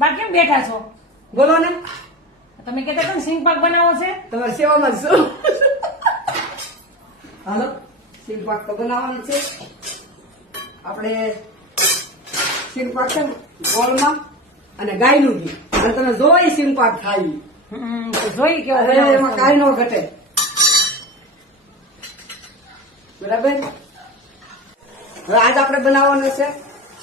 બા કેમ બેઠા છો? બોલો ને. તમે કહેતા હતા ને સિંગ પાક બનાવો છે? તમારી સેવામાં છું. હાલો, સિંગ પાક તો બનાવવાનો છે. આપણે સિંગ પાક છે ને ગોળમાં અને ગાયનું ઘી, અને તમે જોવો એ સિંગ પાક ખાઈ તો જોઈ કેવો અરે બનાવો એમાં છો. કાંઈ ન ઘટે. બરાબર. હવે આજ આપણે બનાવવાનો છે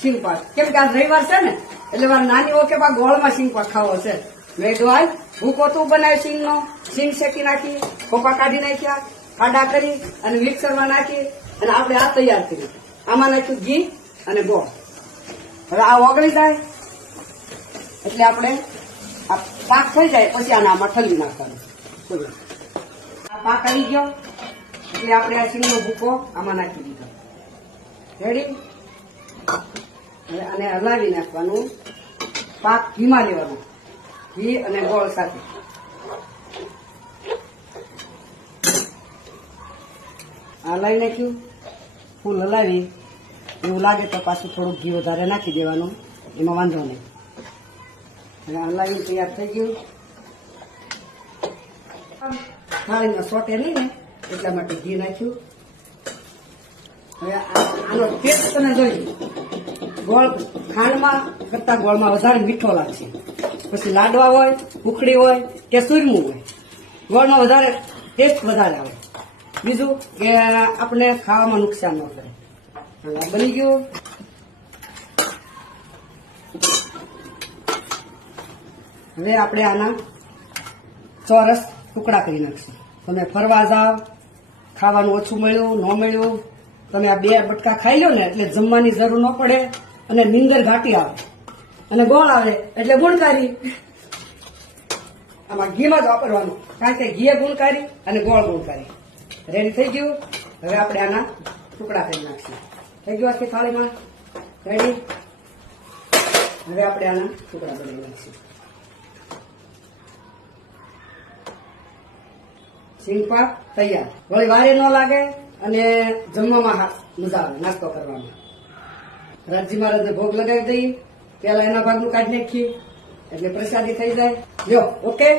સિંગ પાક. કેમ કે આજ રવિવાર છે ને, એટલે મારે નાની ઓકે બા ગોળમાં સિંગ પાક ખાવો છે. મેં કીધું હાલ ભૂકો તું બનાવી સિંગનો, સિંગ શેકી નાખી, ખોપા કાઢી નાખ્યા, ખાડા કરી અને મિક્સરમાં નાખી અને આપણે આ તૈયાર કરી. આમાં નાખ્યું ઘી અને ગોળ. હવે આ ઓગળી જાય એટલે આપણે આ પાક થઈ જાય પછી આને આમાં ઠલવી નાખવાનું. આ પાક આવી ગયો એટલે આપણે આ સિંગનો ભૂકો આમાં નાખી દીધો. રેડી. હવે આને હલાવી નાખવાનું. પાક ઘીમાં લેવાનું, ઘી અને ગોળ સાથે. હલાવી નાખ્યું. ફૂલ હલાવી એવું લાગે તો પાછું થોડુંક ઘી વધારે નાખી દેવાનું, એમાં વાંધો નહીં. હવે હલાવી તૈયાર થઈ ગયું. થાળીમાં સોટે નહીં ને એટલા માટે ઘી નાખ્યું. હવે આનો ટેસ્ટ તમે જોઈ. ગોળ ખાંડમાં કરતા ગોળમાં વધારે મીઠો લાગશે. પછી લાડવા હોય, ઉખડી હોય કે સુરમું હોય, ગોળમાં વધારે ટેસ્ટ વધારે આવે. બીજું કે આપણે ખાવામાં નુકસાન ન કરે. હવે આ બની ગયું. હવે આપણે આના ચોરસ ટુકડા કરી નાખશું. તમે ફરવા જાઓ, ખાવાનું ઓછું મળ્યું ન મળ્યું, તમે આ 2 બટકા ખાઈ લો ને એટલે જમવાની જરૂર ન પડે અને નીંદર ઘાટી આવે અને ગોળ આવે એટલે ગુણકારી. આમાં ઘીમાં જ વાપરવાનું, કારણ કે ઘી ગુણકારી અને ગોળ ગુણકારી. રેડી થઈ ગયું. હવે આપણે આના ટુકડા કરી નાખશું. થઈ ગયું આખી થાળીમાં. રેડી. હવે આપણે આના ટુકડા બનાવી નાખશું. સિંગ પાક તૈયાર. વળી વારે ન લાગે અને જમવામાં મજા આવે નાસ્તો કરવામાં. રાજી મહારાજને ભોગ લગાવી દઈએ, પેલા એના ભાગનું કાઢી નાખીએ એટલે પ્રસાદી થઈ જાય. લ્યો, ઓકે.